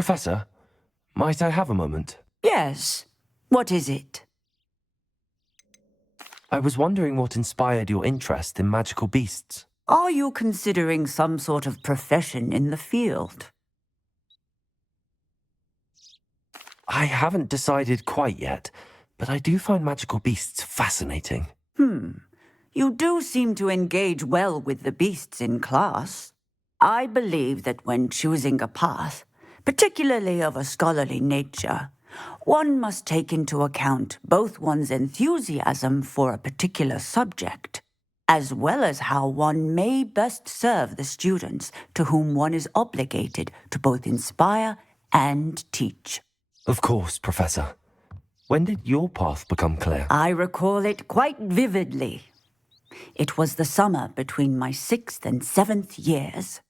Professor, might I have a moment? Yes. What is it? I was wondering what inspired your interest in magical beasts. Are you considering some sort of profession in the field? I haven't decided quite yet, but I do find magical beasts fascinating. You do seem to engage well with the beasts in class. I believe that when choosing a path, particularly of a scholarly nature, one must take into account both one's enthusiasm for a particular subject, as well as how one may best serve the students to whom one is obligated to both inspire and teach. Of course, Professor. When did your path become clear? I recall it quite vividly. It was the summer between my 6th and 7th years.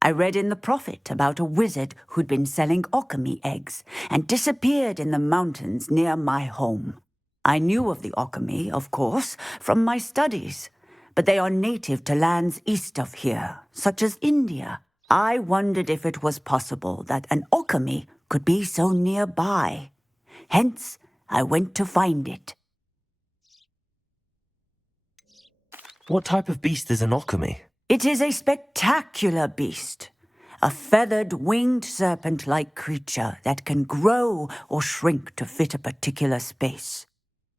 I read in the Prophet about a wizard who'd been selling alchemy eggs and disappeared in the mountains near my home. I knew of the alchemy, of course, from my studies, but they are native to lands east of here, such as India. I wondered if it was possible that an alchemy could be so nearby. Hence, I went to find it. What type of beast is an alchemy? It is a spectacular beast. A feathered, winged serpent-like creature that can grow or shrink to fit a particular space.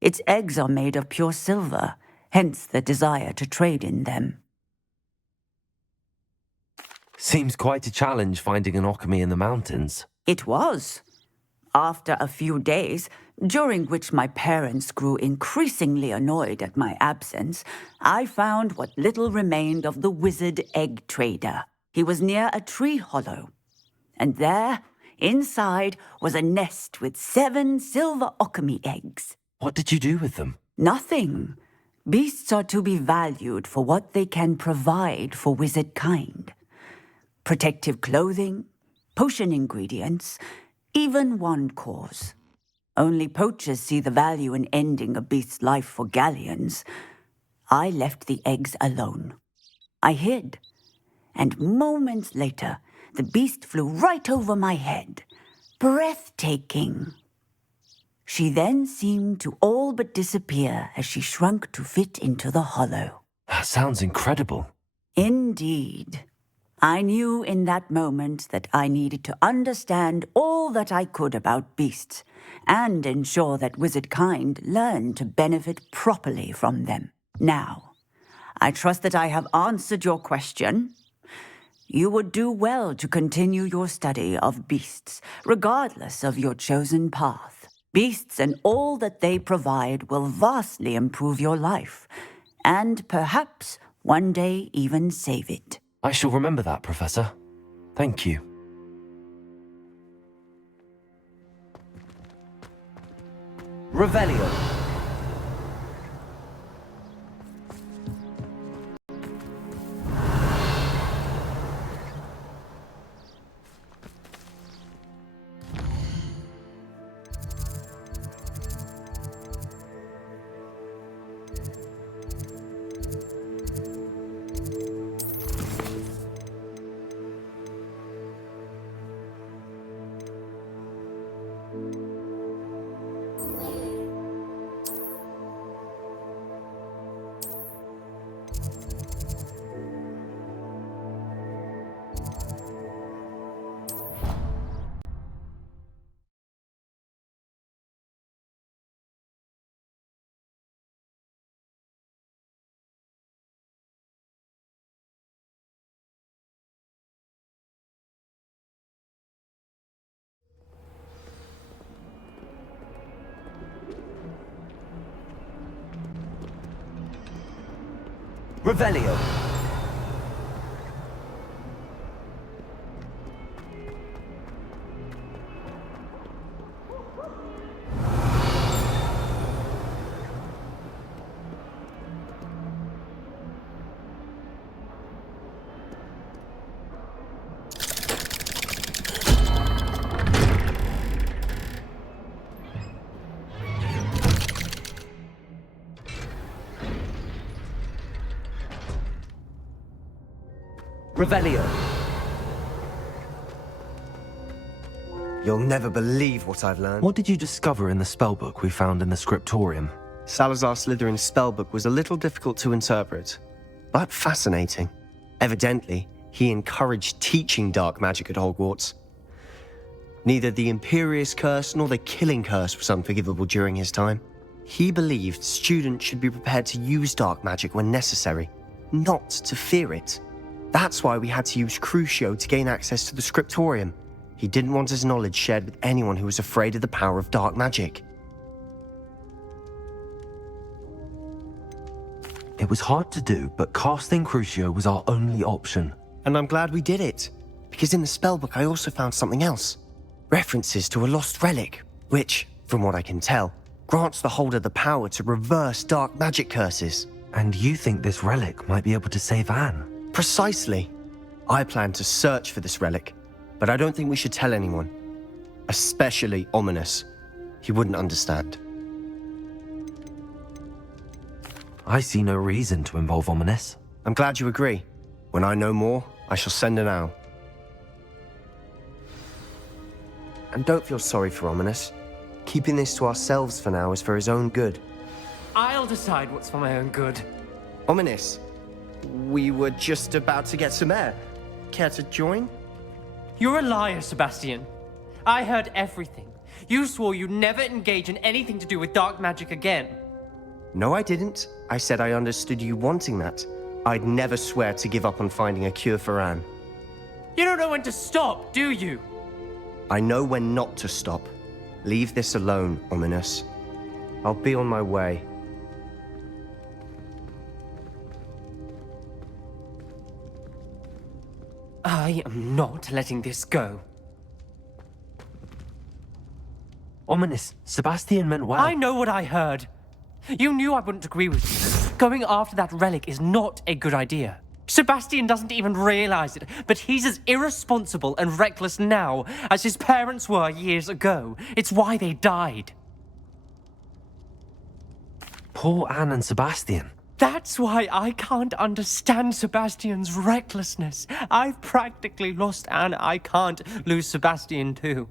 Its eggs are made of pure silver, hence the desire to trade in them. Seems quite a challenge finding an alchemy in the mountains. It was. After a few days, during which my parents grew increasingly annoyed at my absence, I found what little remained of the wizard egg trader. He was near a tree hollow, and there, inside, was a nest with 7 silver alchemy eggs. What did you do with them? Nothing. Beasts are to be valued for what they can provide for wizard kind. Protective clothing, potion ingredients, even wand cores. Only poachers see the value in ending a beast's life for galleons. I left the eggs alone. I hid, and moments later, the beast flew right over my head. Breathtaking. She then seemed to all but disappear as she shrunk to fit into the hollow. That sounds incredible. Indeed. I knew in that moment that I needed to understand all that I could about beasts and ensure that wizard kind learned to benefit properly from them. Now, I trust that I have answered your question. You would do well to continue your study of beasts, regardless of your chosen path. Beasts and all that they provide will vastly improve your life, and perhaps one day even save it. I shall remember that, Professor. Thank you. Revelio. Revelio. Revelio. You'll never believe what I've learned. What did you discover in the spellbook we found in the scriptorium? Salazar Slytherin's spellbook was a little difficult to interpret, but fascinating. Evidently, he encouraged teaching dark magic at Hogwarts. Neither the Imperious Curse nor the Killing Curse was unforgivable during his time. He believed students should be prepared to use dark magic when necessary, not to fear it. That's why we had to use Crucio to gain access to the scriptorium. He didn't want his knowledge shared with anyone who was afraid of the power of dark magic. It was hard to do, but casting Crucio was our only option. And I'm glad we did it, because in the spellbook I also found something else. References to a lost relic, which, from what I can tell, grants the holder the power to reverse dark magic curses. And you think this relic might be able to save Anne? Precisely. I plan to search for this relic, but I don't think we should tell anyone. Especially Ominous. He wouldn't understand. I see no reason to involve Ominous. I'm glad you agree. When I know more, I shall send an owl. And don't feel sorry for Ominous. Keeping this to ourselves for now is for his own good. I'll decide what's for my own good. Ominous, we were just about to get some air. Care to join? You're a liar, Sebastian. I heard everything. You swore you'd never engage in anything to do with dark magic again. No, I didn't. I said I understood you wanting that. I'd never swear to give up on finding a cure for Anne. You don't know when to stop, do you? I know when not to stop. Leave this alone, Ominous. I'll be on my way. I am not letting this go. Ominous, Sebastian meant well. I know what I heard. You knew I wouldn't agree with you. Going after that relic is not a good idea. Sebastian doesn't even realize it, but he's as irresponsible and reckless now as his parents were years ago. It's why they died. Poor Anne and Sebastian. That's why I can't understand Sebastian's recklessness. I've practically lost Anne. I can't lose Sebastian too.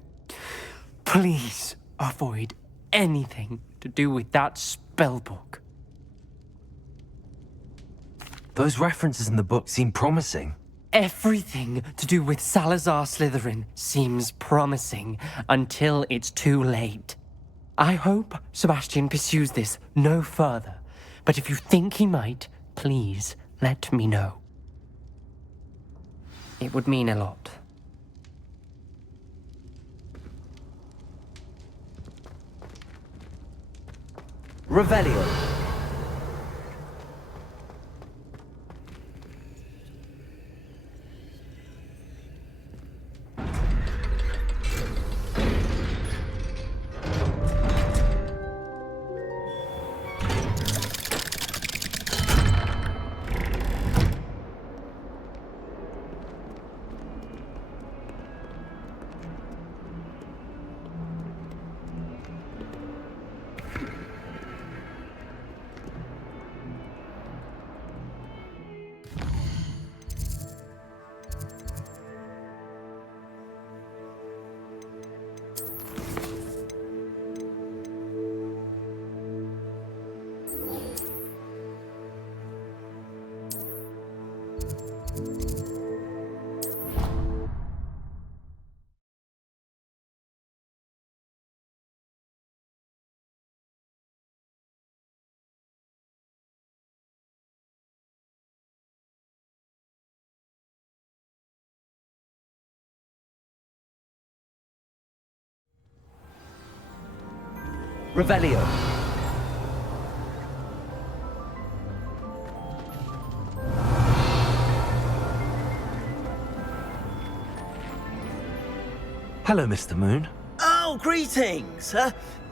Please avoid anything to do with that spellbook. Those references in the book seem promising. Everything to do with Salazar Slytherin seems promising until it's too late. I hope Sebastian pursues this no further, but if you think he might, please let me know. It would mean a lot. Revelio. Revelio. Hello, Mr. Moon. Oh, greetings.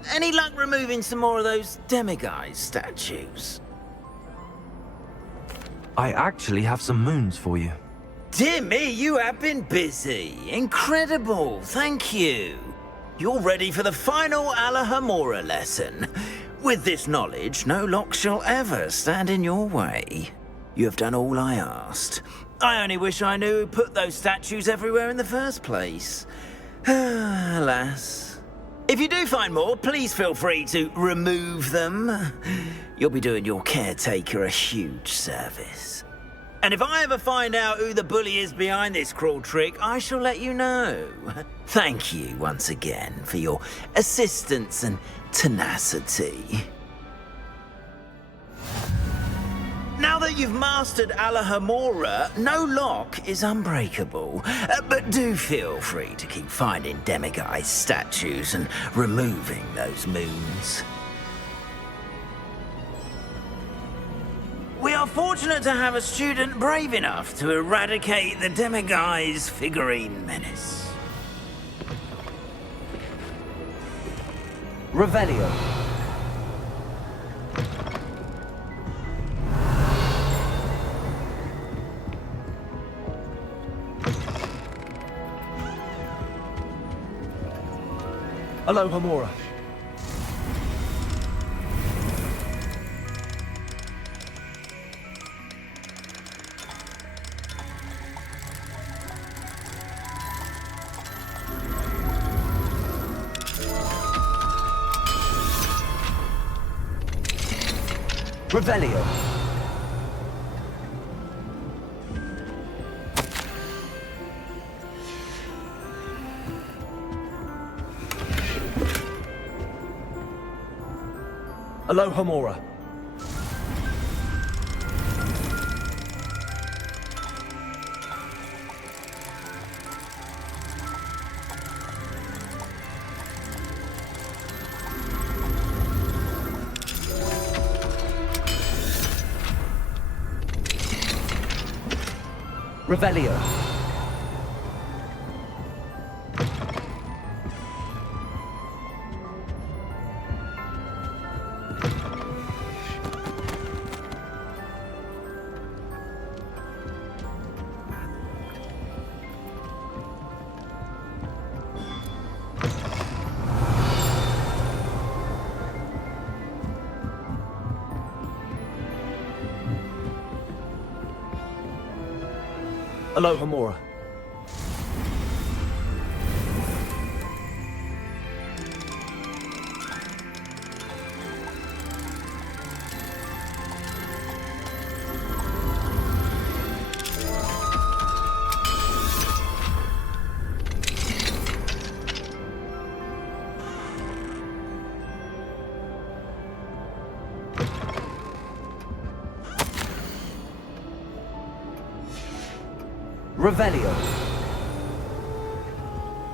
Any luck removing some more of those demiguise statues? I actually have some moons for you. Dear me, you have been busy. Incredible, thank you. You're ready for the final Alahamora lesson. With this knowledge, no lock shall ever stand in your way. You have done all I asked. I only wish I knew who put those statues everywhere in the first place. Alas. If you do find more, please feel free to remove them. You'll be doing your caretaker a huge service. And if I ever find out who the bully is behind this cruel trick, I shall let you know. Thank you once again for your assistance and tenacity. Now that you've mastered Alohomora, no lock is unbreakable. But do feel free to keep finding demiguise statues and removing those moons. We are fortunate to have a student brave enough to eradicate the demiguise figurine menace. Revelio. Alohomora. Revelio. Alohomora. Revelio. Alohomora. Revelio.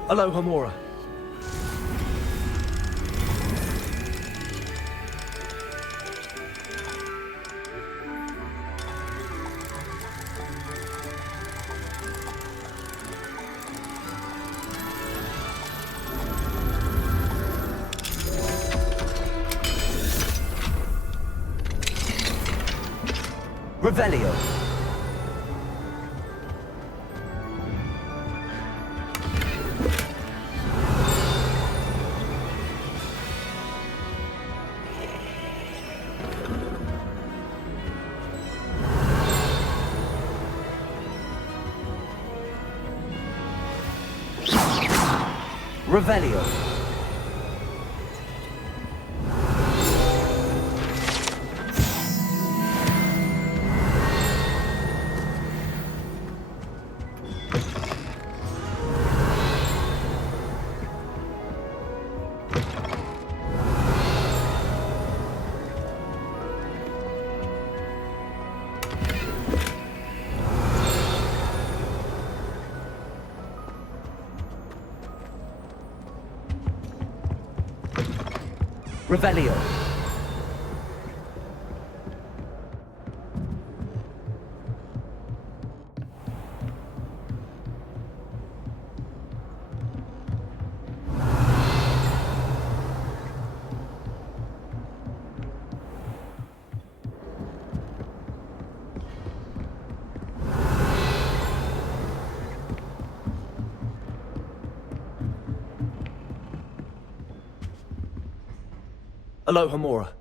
Alohomora. Revelio. Revelio. Revelio. Alohomora.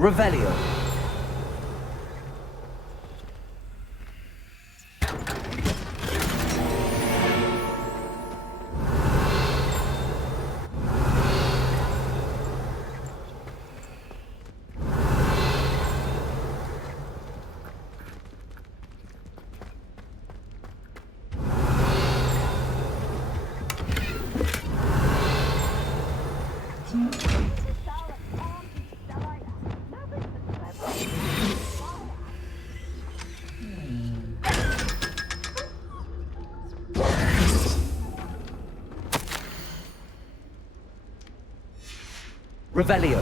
Revelio. Revelio.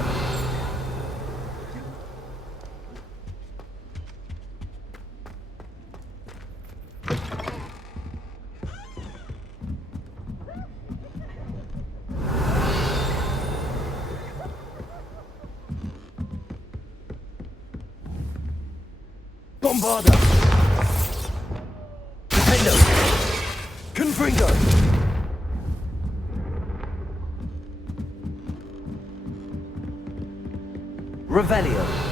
Bombarda. Defendo. Confringo. Revelio.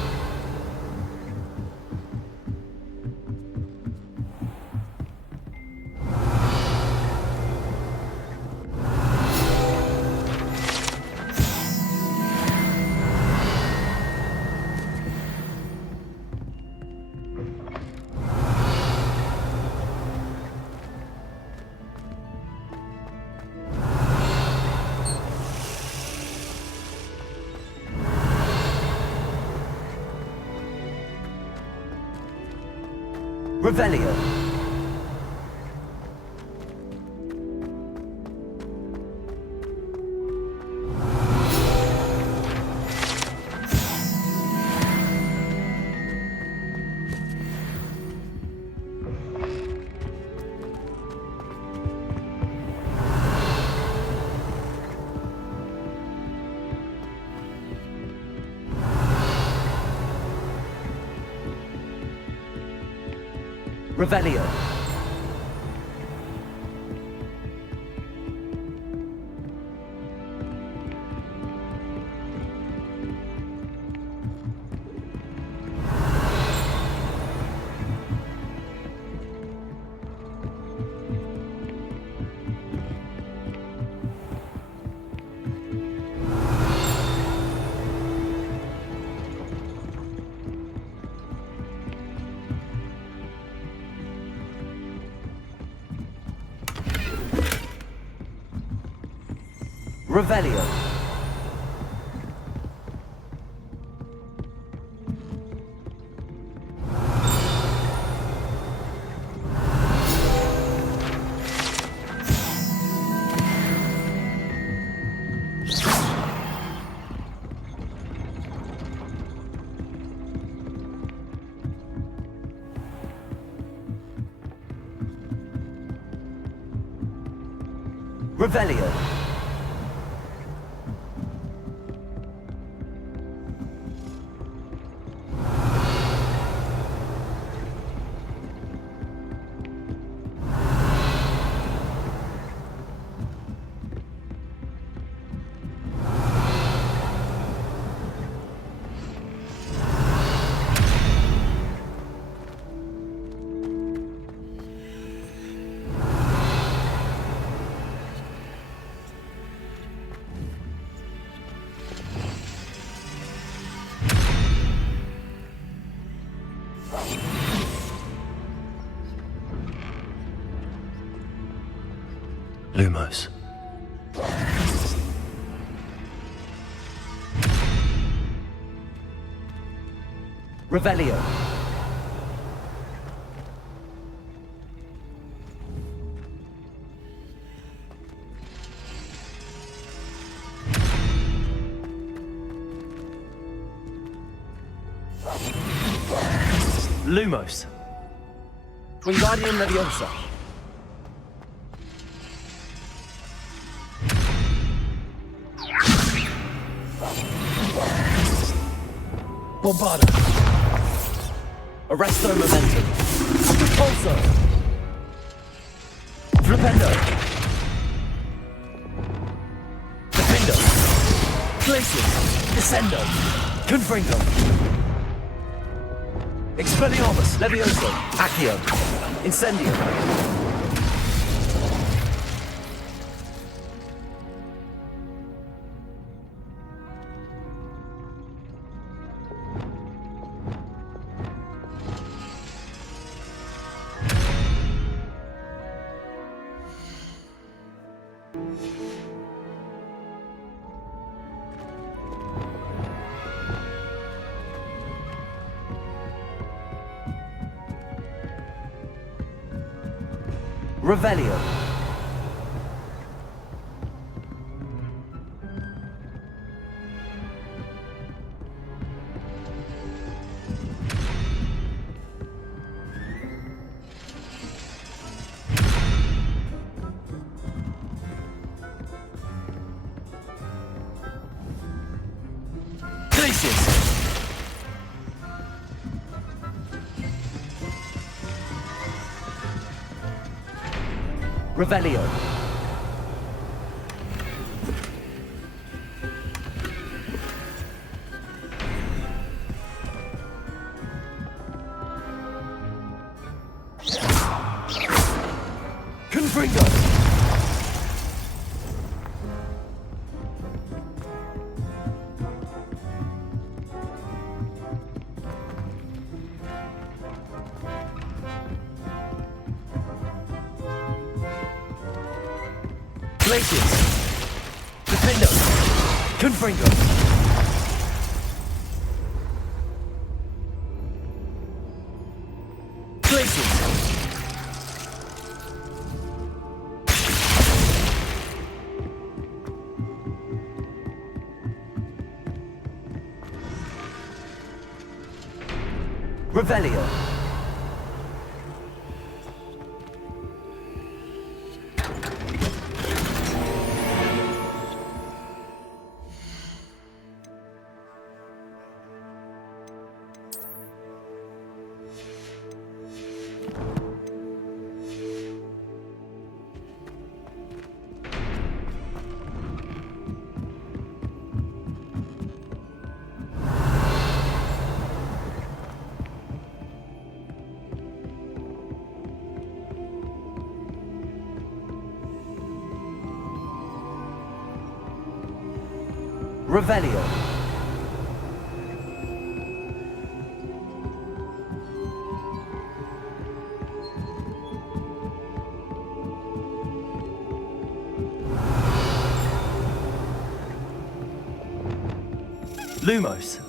Revelio. Revelio. Revelio. Revelio. Lumos. Revelio. Lumos. Wingardium Leviosa. Bombarda. Arresto Momentum. Repulso. Flipendo. Defendo. Glacius. Descendo. Confringo. Expelliarmus. Levioso. Accio. Incendio. Revelio. Glacius. Revelio. Confringo. Glacius. Defendo. Confringo. Glacius. Revelio. Revelio. Lumos.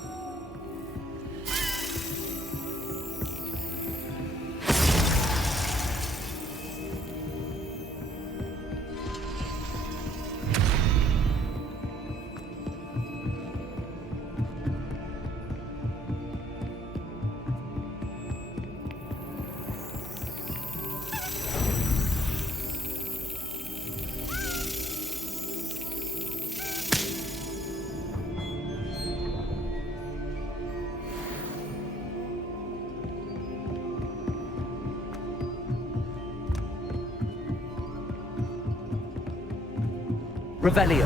Revelio.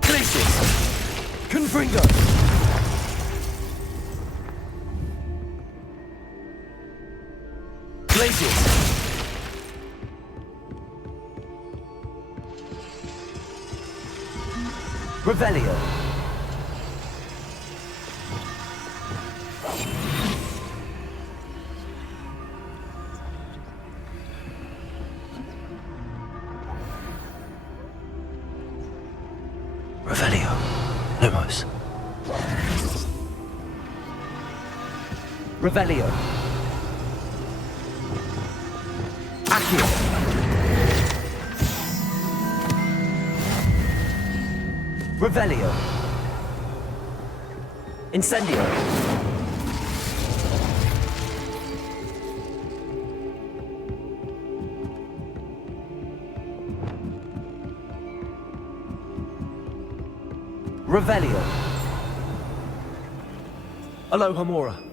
Glacius. Confringo. Glacius. Revelio. Revelio. Lumos. Revelio. Accio. Revelio. Incendio. Revelio. Aloha Mora.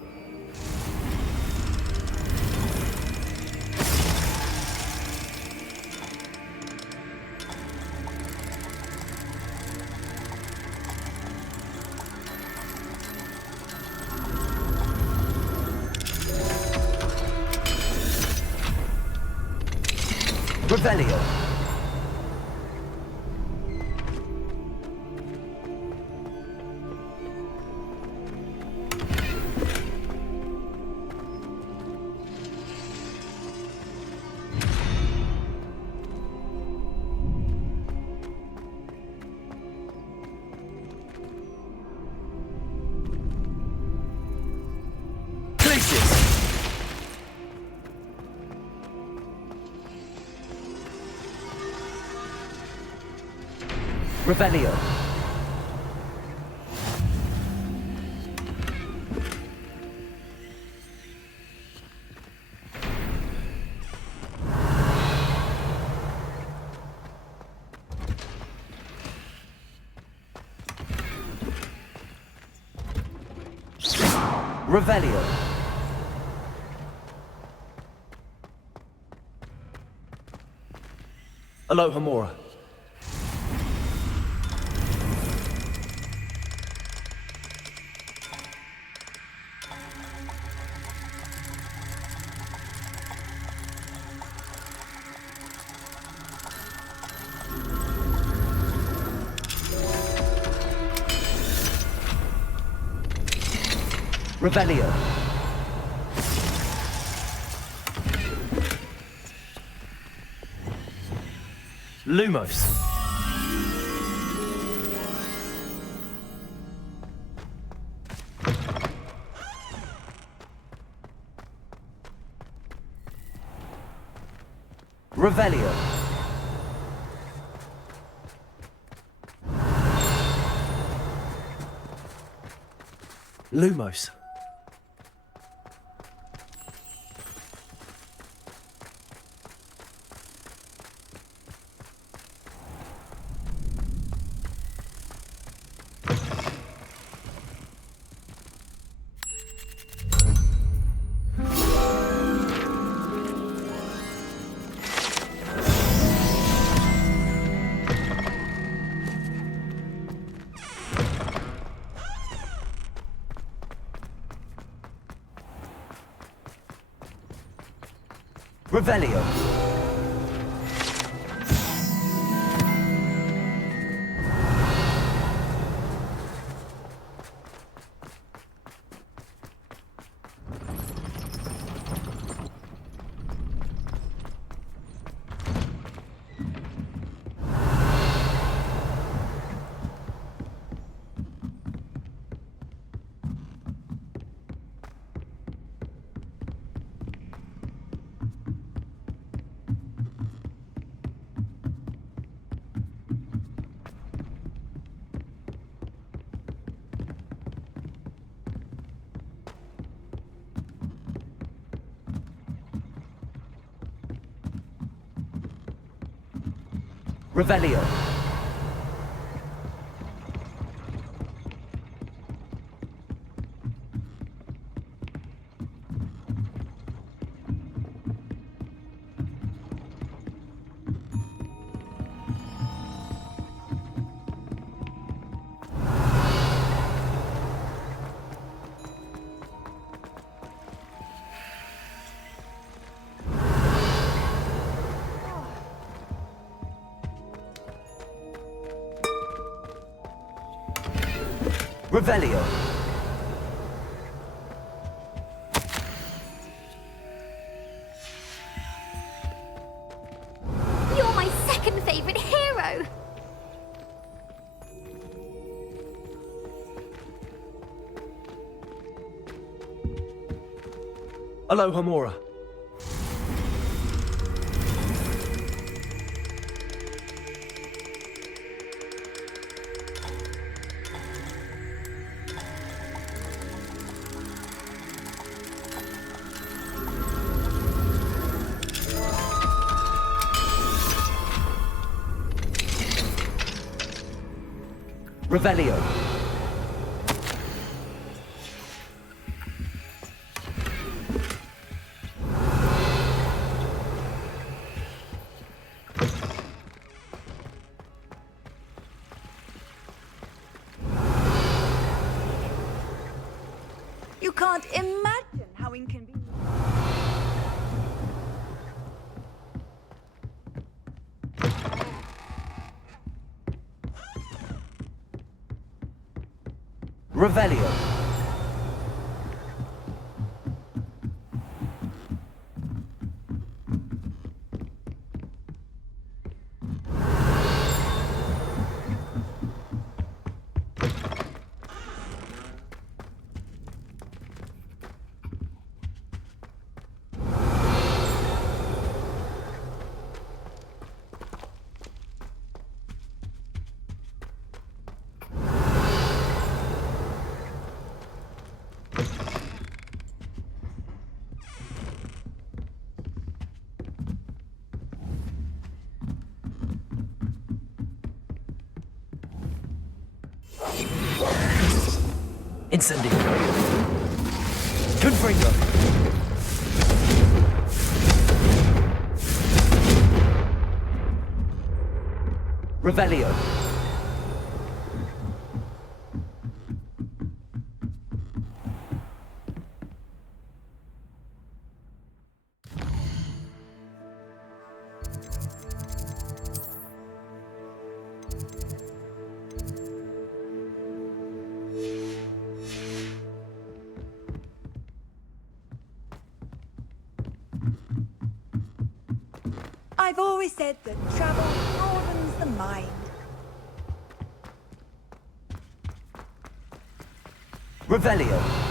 Revelio. Revelio. Revelio. Aloha Mora. Revelio. Lumos. Revelio. Lumos. Revelio. Revelio. Revelio. You're my second favorite hero. Aloha Mora. Revelio. You can't imagine how inconvenient. Revelio. Incendio. Confringo. Revelio. I've always said that travel broadens the mind. Revelio.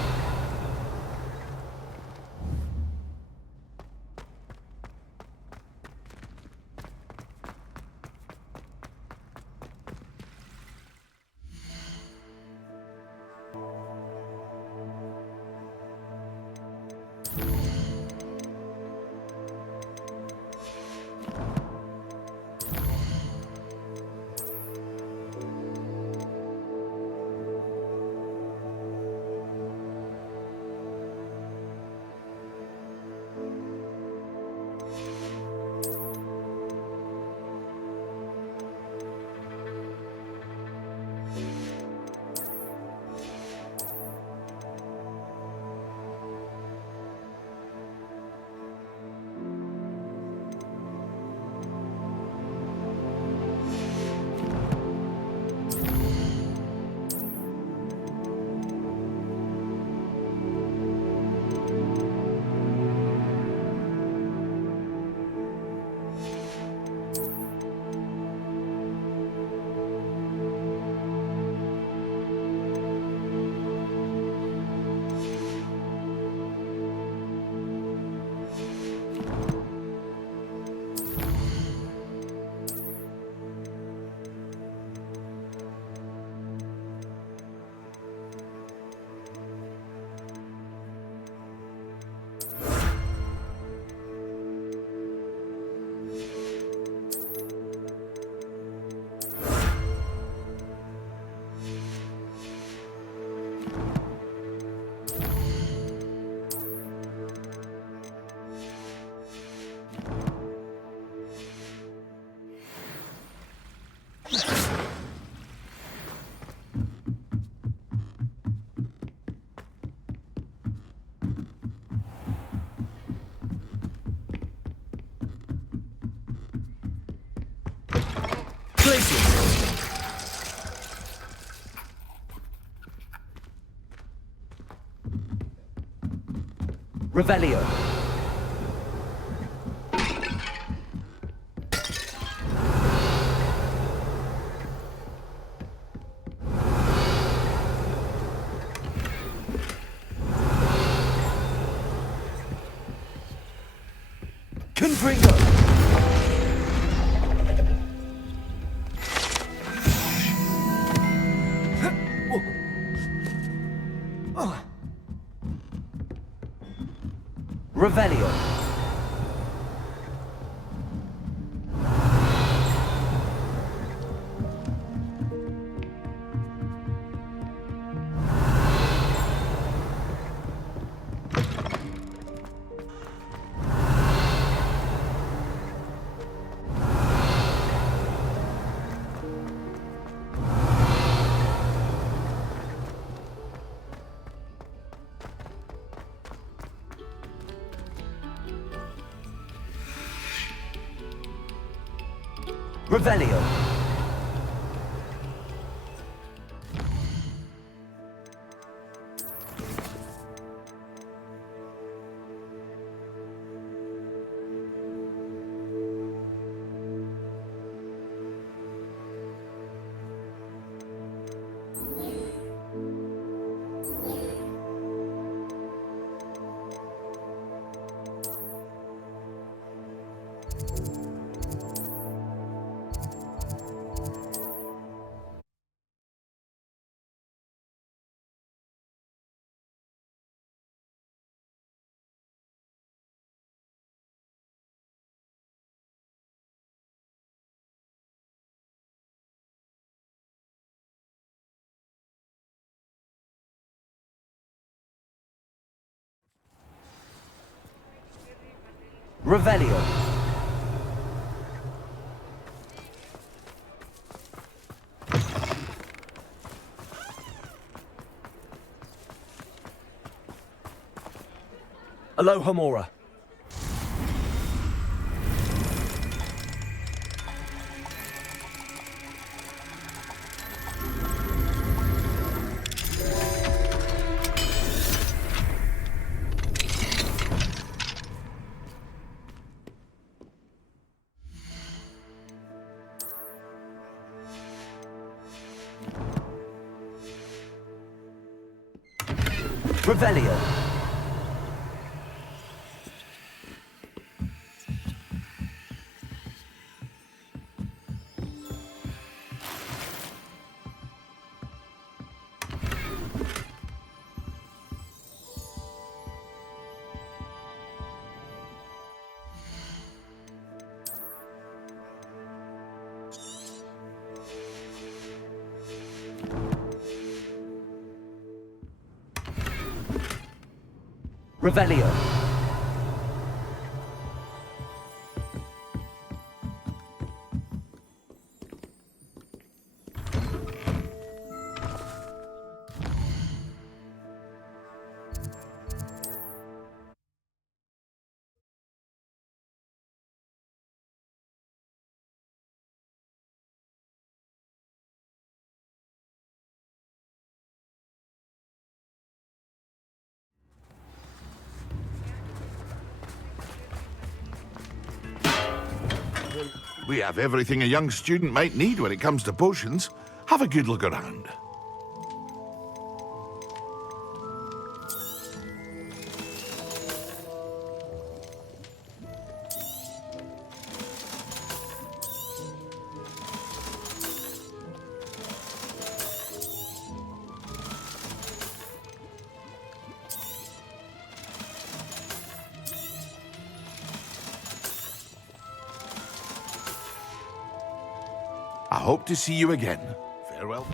Revelio. Confringo. Revelio. Revelio. Revelio. Aloha Mora. Revelio. Revelio. We have everything a young student might need when it comes to potions. Have a good look around. I hope to see you again. Farewell.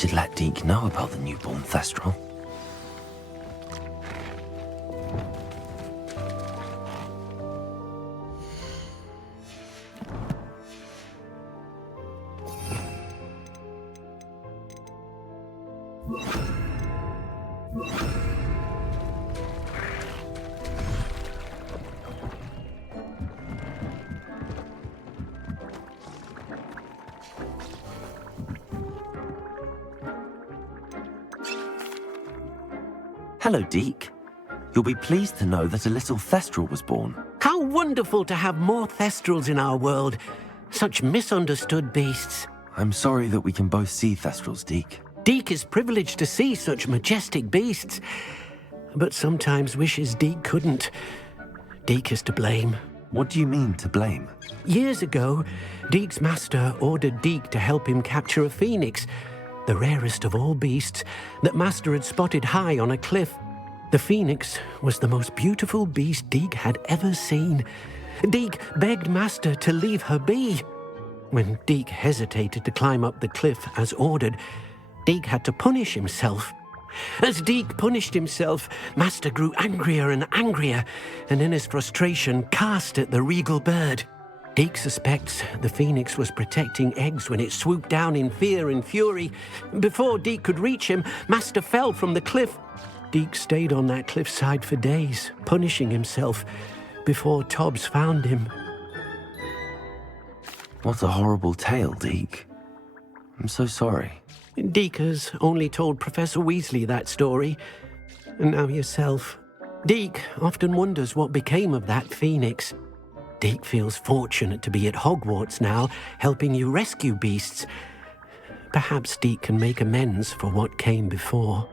should let Deke know about the newborn Thestral. Hello, Deke. You'll be pleased to know that a little Thestral was born. How wonderful to have more Thestrals in our world. Such misunderstood beasts. I'm sorry that we can both see Thestrals, Deke. Deke is privileged to see such majestic beasts, but sometimes wishes Deke couldn't. Deke is to blame. What do you mean, to blame? Years ago, Deke's master ordered Deke to help him capture a phoenix, the rarest of all beasts, that Master had spotted high on a cliff. The phoenix was the most beautiful beast Deke had ever seen. Deke begged Master to leave her be. When Deke hesitated to climb up the cliff as ordered, Deke had to punish himself. As Deke punished himself, Master grew angrier and angrier, and in his frustration cast at the regal bird. Deke suspects the phoenix was protecting eggs when it swooped down in fear and fury. Before Deke could reach him, Master fell from the cliff. Deke stayed on that cliffside for days, punishing himself, before Tobbs found him. What a horrible tale, Deke. I'm so sorry. Deke has only told Professor Weasley that story, and now yourself. Deke often wonders what became of that phoenix. Deke feels fortunate to be at Hogwarts now, helping you rescue beasts. Perhaps Deke can make amends for what came before.